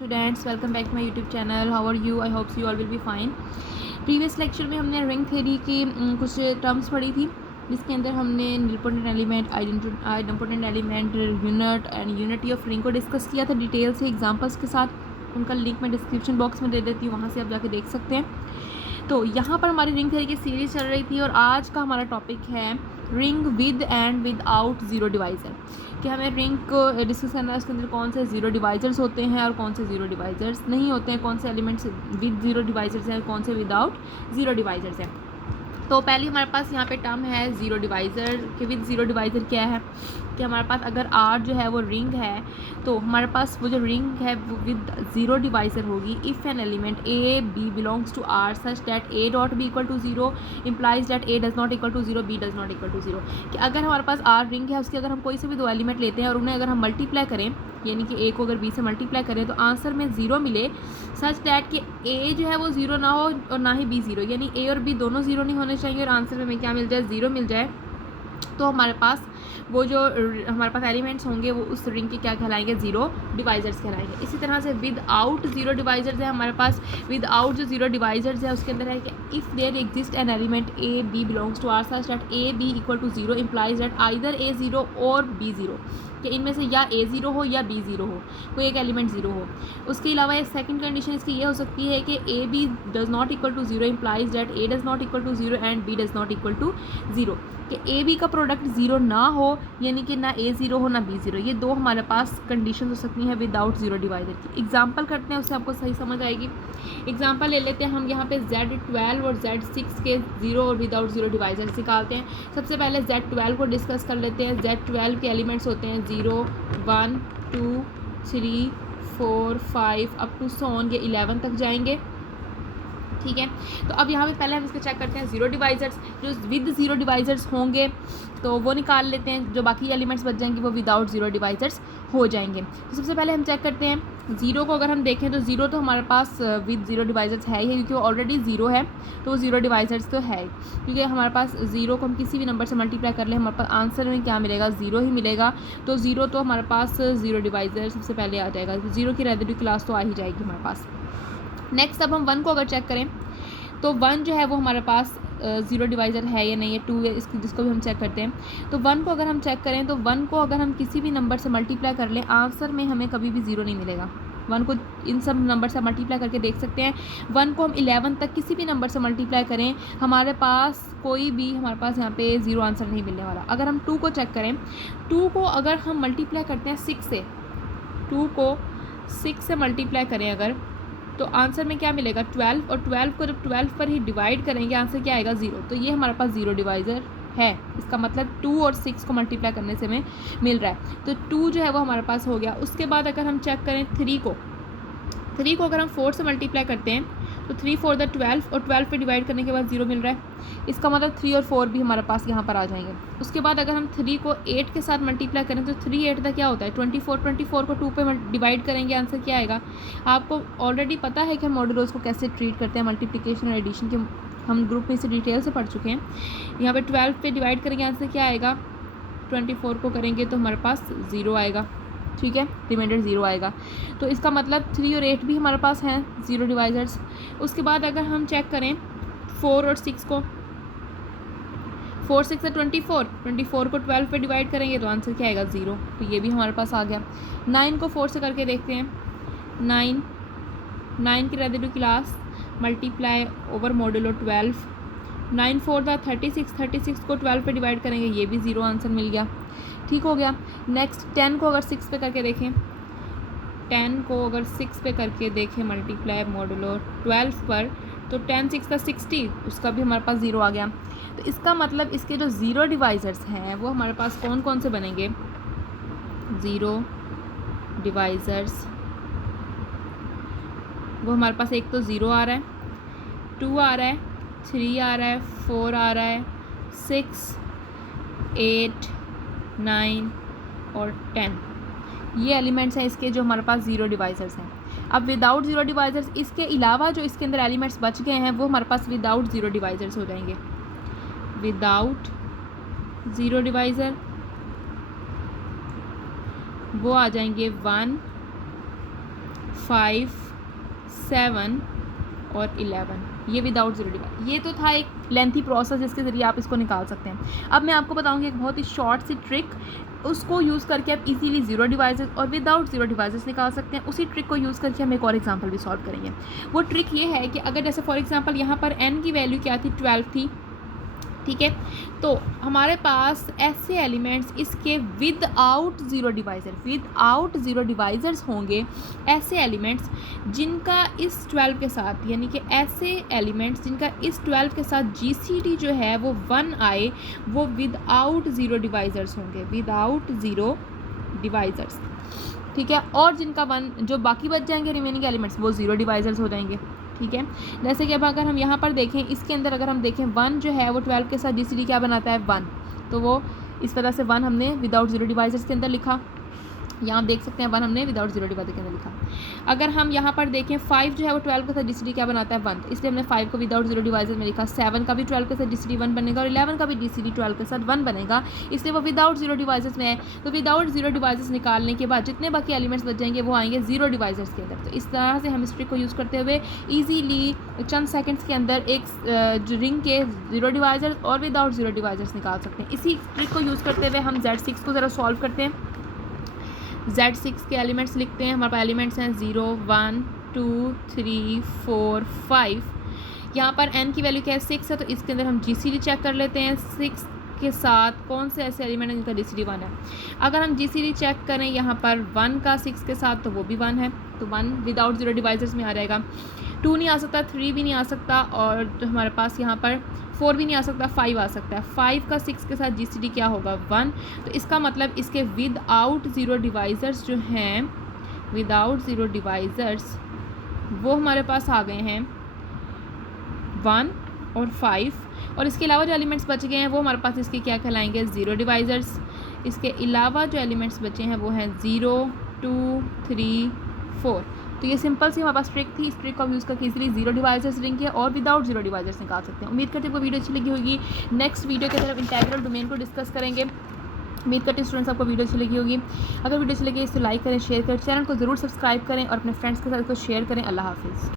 Students, welcome back to my YouTube channel. How are you? I hopes you all will be fine. Previous lecture में हमने ring theory की कुछ terms पढ़ी थी, जिसके अंदर हमने nilpotent element, idempotent element, unit and unity of ring को डिस्कस किया था डिटेल से एग्जांपल्स के साथ। उनका लिंक मैं डिस्क्रिप्शन बॉक्स में दे देती हूँ, वहाँ से आप जाके देख सकते हैं। तो यहाँ पर हमारी रिंग थ्योरी की सीरीज चल रही थी और आज का हमारा टॉपिक है ring with and without zero divisor. कि हमें रिंग को डिस्कस करना है, उसके अंदर कौन से ज़ीरो डिवाइज़र्स होते हैं और कौन से ज़ीरो डिवाइज़र्स नहीं होते हैं, कौन से एलिमेंट्स विद ज़ीरो डिवाइज़र्स हैं और कौन से विदाउट ज़ीरो डिवाइज़र्स हैं। तो पहले हमारे पास यहाँ पे टर्म है ज़ीरो डिवाइज़र के। विद ज़ीरो डिवाइज़र क्या है कि हमारे पास अगर आर जो है वो रिंग है, तो हमारे पास वो जो रिंग है वो विद ज़ीरो डिवाइज़र होगी if an element A B belongs to R such that A dot B equal to zero implies that A does not equal to zero, B does not equal to zero. कि अगर हमारे पास R ring है, उसके अगर हम कोई से भी दो एलिमेंट लेते हैं और उन्हें अगर हम मल्टीप्लाई करें, यानी कि ए को अगर बी से मल्टीप्लाई करें तो आंसर में ज़ीरो मिले सच दैट कि ए जो है वो ज़ीरो ना हो और ना ही बी ज़ीरो, यानी ए और बी दोनों ज़ीरो नहीं होने चाहिए और आंसर में हमें क्या मिल जाए, ज़ीरो मिल जाए। तो हमारे पास वो जो हमारे पास एलिमेंट्स होंगे वो उस रिंग के क्या कहलाएंगे, ज़ीरो डिवाइज़र्स कहलाएंगे। इसी तरह से विद आउट ज़ीरो डिवाइज़र्स है हमारे पास। विद आउट जो ज़ीरो डिवाइज़र्स है उसके अंदर है कि if there exist an element A B belongs to R such that A B equal to zero implies that either A zero और बी ज़ीरो, कि इनमें से या ए ज़ीरो हो या बी ज़ीरो हो, कोई एक एलिमेंट ज़ीरो हो। उसके अलावा एक सेकंड कंडीशन इसकी ये हो सकती है कि A B does not equal to zero implies that A does not equal to zero and B does not equal to zero, कि ए बी का प्रोडक्ट ज़ीरो ना हो, यानी कि ना ए ज़ीरो हो ना बी ज़ीरो। ये दो हमारे पास कंडीशन हो सकती हैं विदाउट ज़ीरो डिवाइज़र की। एग्जांपल करते हैं, उससे आपको सही समझ आएगी। एग्जांपल ले लेते हैं हम यहाँ पे Z12 और Z6 के ज़ीरो और विदाउट ज़ीरो डिवाइज़र्स निकालते हैं। सबसे पहले Z12 को डिस्कस कर लेते हैं। Z12 के एलिमेंट्स होते हैं 0 1 2 3 4 5 अप टू सोन, ये 11 तक जाएंगे। ठीक है, तो अब यहाँ पे पहले हम इसको चेक करते हैं ज़ीरो डिवाइज़र्स। जो विद ज़ीरो डिवाइज़र्स होंगे तो वो निकाल लेते हैं, जो बाकी एलिमेंट्स बच जाएंगे वो विदाउट ज़ीरो डिवाइज़र्स हो जाएंगे। तो सबसे पहले हम चेक करते हैं ज़ीरो को। अगर हम देखें तो ज़ीरो तो हमारे पास विद ज़ीरो डिवाइज़र्स है ही, क्योंकि वो ऑलरेडी ज़ीरो है, तो वो ज़ीरो डिवाइज़र्स तो है, क्योंकि हमारे पास ज़ीरो को हम किसी भी नंबर से मल्टीप्लाई कर ले हमारे पास आंसर में क्या मिलेगा, ज़ीरो ही मिलेगा। तो ज़ीरो तो हमारे पास ज़ीरो डिवाइज़र सबसे पहले आ जाएगा, ज़ीरो की रेसिड्यू क्लास तो आ ही जाएगी हमारे पास। नेक्स्ट अब हम वन को अगर चेक करें तो वन जो है वो हमारे पास ज़ीरो डिवाइज़र है या नहीं है, टू है इसकी, जिसको भी हम चेक करते हैं। तो वन को अगर हम चेक करें तो वन को अगर हम किसी भी नंबर से मल्टीप्लाई कर लें, आंसर में हमें कभी भी ज़ीरो नहीं मिलेगा। वन को इन सब नंबर से मल्टीप्लाई करके देख सकते हैं। वन को हम 11 तक किसी भी नंबर से मल्टीप्लाई करें, हमारे पास कोई भी हमारे पास यहाँ पे ज़ीरो आंसर नहीं मिलने वाला। अगर हम टू को चेक करें, टू को अगर हम मल्टीप्लाई करते हैं सिक्स से, टू को सिक्स से मल्टीप्लाई करें अगर, तो आंसर में क्या मिलेगा, 12, और 12 को जब 12 पर ही डिवाइड करेंगे आंसर क्या आएगा, ज़ीरो। तो ये हमारे पास ज़ीरो डिवाइज़र है। इसका मतलब 2 और 6 को मल्टीप्लाई करने से हमें मिल रहा है, तो 2 जो है वो हमारे पास हो गया। उसके बाद अगर हम चेक करें थ्री को अगर हम 4 से मल्टीप्लाई करते हैं तो 3 4 द 12, और 12 पे डिवाइड करने के बाद ज़ीरो मिल रहा है। इसका मतलब 3 और 4 भी हमारे पास यहाँ पर आ जाएंगे। उसके बाद अगर हम 3 को 8 के साथ मल्टीप्लाई करें तो 3 8 का क्या होता है, 24 को 2 पे डिवाइड करेंगे, आंसर क्या आएगा। आपको ऑलरेडी पता है कि हम मॉड्यूलस को कैसे ट्रीट करते हैं, मल्टीप्लिकेशन और एडिशन के हम ग्रुप में इसे डिटेल से पढ़ चुके हैं। यहाँ पर 12 पे डिवाइड करेंगे, आंसर क्या आएगा, 24 को करेंगे तो हमारे पास ज़ीरो आएगा। ठीक है, रिमाइंडर ज़ीरो आएगा। तो इसका मतलब 3 और 8 भी हमारे पास हैं ज़ीरो डिवाइज़र्स। उसके बाद अगर हम चेक करें 4 और 6 को, 4 6 है 24 को 12 पे डिवाइड करेंगे तो आंसर क्या आएगा, ज़ीरो। तो ये भी हमारे पास आ गया। 9 को 4 से करके देखते हैं। 9 की residue class multiply over modulo 12, 9 4 the 36 को 12 पे डिवाइड करेंगे, ये भी ज़ीरो आंसर मिल गया। ठीक हो गया। नेक्स्ट 10 को अगर 6 पे करके देखें, 10 को अगर 6 पे करके देखें मल्टीप्लाई मॉडुलो 12 पर, तो 10 6 का 60, उसका भी हमारे पास ज़ीरो आ गया। तो इसका मतलब इसके जो ज़ीरो डिवाइज़र्स हैं वो हमारे पास कौन कौन से बनेंगे, ज़ीरो डिवाइज़र्स वो हमारे पास एक तो ज़ीरो आ रहा है, 2 आ रहा है, 3 आ रहा है, 4 आ रहा है, 6 8 9 और 10, ये एलिमेंट्स हैं इसके जो हमारे पास ज़ीरो डिवाइज़र्स हैं। अब विदाउट ज़ीरो डिवाइज़र्स, इसके अलावा जो इसके अंदर एलिमेंट्स बच गए हैं वो हमारे पास विदाउट ज़ीरो डिवाइज़र्स हो जाएंगे। विदाउट ज़ीरो डिवाइज़र वो आ जाएंगे 1 5, 7 और 11, ये विदाउट जीरो डिवाइजर। ये तो था एक लेंथी प्रोसेस जिसके ज़रिए आप इसको निकाल सकते हैं। अब मैं आपको बताऊंगी एक बहुत ही शॉर्ट सी ट्रिक, उसको यूज़ करके आप इजीली जीरो डिवाइजर्स और विदाउट जीरो डिवाइजर्स निकाल सकते हैं। उसी ट्रिक को यूज़ करके हम एक और एग्जांपल भी सॉल्व करेंगे। वो ट्रिक ये है कि अगर जैसे फॉर एग्जांपल यहाँ पर n की वैल्यू क्या थी, 12 थी, ठीक है, तो हमारे पास ऐसे एलिमेंट्स इसके विदाउट ज़ीरो डिवाइजर्स होंगे, ऐसे एलिमेंट्स जिनका इस 12 के साथ, यानी कि ऐसे एलिमेंट्स जिनका इस 12 के साथ जीसीडी जो है वो 1 आए, वो विदाउट ज़ीरो डिवाइजर्स होंगे, विदाउट ज़ीरो डिवाइजर्स, ठीक है। और जिनका 1, जो बाकी बच जाएंगे रिमेनिंग एलिमेंट्स, वो ज़ीरो डिवाइजर्स हो जाएंगे, ठीक है। जैसे कि अब अगर हम यहाँ पर देखें, इसके अंदर अगर हम देखें 1 जो है वो 12 के साथ जीसीडी क्या बनाता है, 1, तो वो इस तरह से 1 हमने विदाउट जीरो डिवाइजर्स के अंदर लिखा। यहाँ आप देख सकते हैं 1 हमने विदाउट जीरो डिवाइजर के अंदर लिखा। अगर हम यहाँ पर देखें 5 जो है वो 12 के साथ जीसीडी क्या बनाता है, 1, इसलिए हमने 5 को विदाउट जीरो डिवाइजर में लिखा। 7 का भी 12 के साथ जीसीडी 1 बनेगा और 11 का भी जीसीडी 12 के साथ 1 बनेगा, इसलिए वो विदाउट जीरो डिवाइजर्स में है। तो विदाउट जीरो डिवाइजर्स निकालने के बाद जितने बाकी एलिमेंट्स बच जाएंगे वो आएंगे जीरो डिवाइजर्स के अंदर। तो इस तरह से हम इस ट्रिक को यूज़ करते हुए ईजीली चंद सेकेंड्स के अंदर एक रिंग के जीरो डिवाइजर्स और विदाउट जीरो डिवाइजर्स निकाल सकते हैं। इसी ट्रिक को यूज़ करते हुए हम Z6 को ज़रा सॉल्व करते हैं। Z6 के एलिमेंट्स लिखते हैं। हमारे पास एलिमेंट्स हैं 0, 1, 2, 3, 4, 5। यहाँ पर n की वैल्यू क्या है, 6 है, तो इसके अंदर हम जीसीडी चेक कर लेते हैं। 6 के साथ कौन से ऐसे एलिमेंट हैं जिनका जीसीडी 1 है। अगर हम जीसीडी चेक करें यहाँ पर 1 का 6 के साथ, तो वो भी 1 है, तो 1 विदाउट जीरो डिवाइजर्स में आ जाएगा। 2 नहीं आ सकता, 3 भी नहीं आ सकता, और जो हमारे पास यहाँ पर 4 भी नहीं आ सकता, 5 आ सकता है। 5 का 6 के साथ जीसीडी क्या होगा, 1, तो इसका मतलब इसके विदाउट ज़ीरो डिवाइजर्स जो हैं, विदाउट ज़ीरो डिवाइजर्स वो हमारे पास आ गए हैं 1 और 5, और इसके अलावा जो एलिमेंट्स बच गए हैं वो हमारे पास इसके क्या कहलाएंगे, ज़ीरो डिवाइजर्स। इसके अलावा जो एलिमेंट्स बचे हैं वो हैं 0, 2, 3, 4। तो ये सिंपल सी हमारे पास ट्रिक थी। इस ट्रिक को यूज़ करके इजीली जीरो डिवाइजर्स रिंग के और विदाउट जीरो डिवाइजर्स निकाल सकते हैं। उम्मीद करते हैं आपको वीडियो अच्छी लगी होगी। नेक्स्ट वीडियो की तरफ इंटीग्रल डोमेन को डिस्कस करेंगे। उम्मीद करते हैं स्टूडेंट्स आपको वीडियो अच्छी लगी होगी। अगर वीडियो अच्छी लगी तो लाइक करें, शेयर करें, चैनल को ज़रूर सब्सक्राइब करें और अपने फ्रेंड्स के साथ इसको शेयर करें। अल्लाह हाफिज़।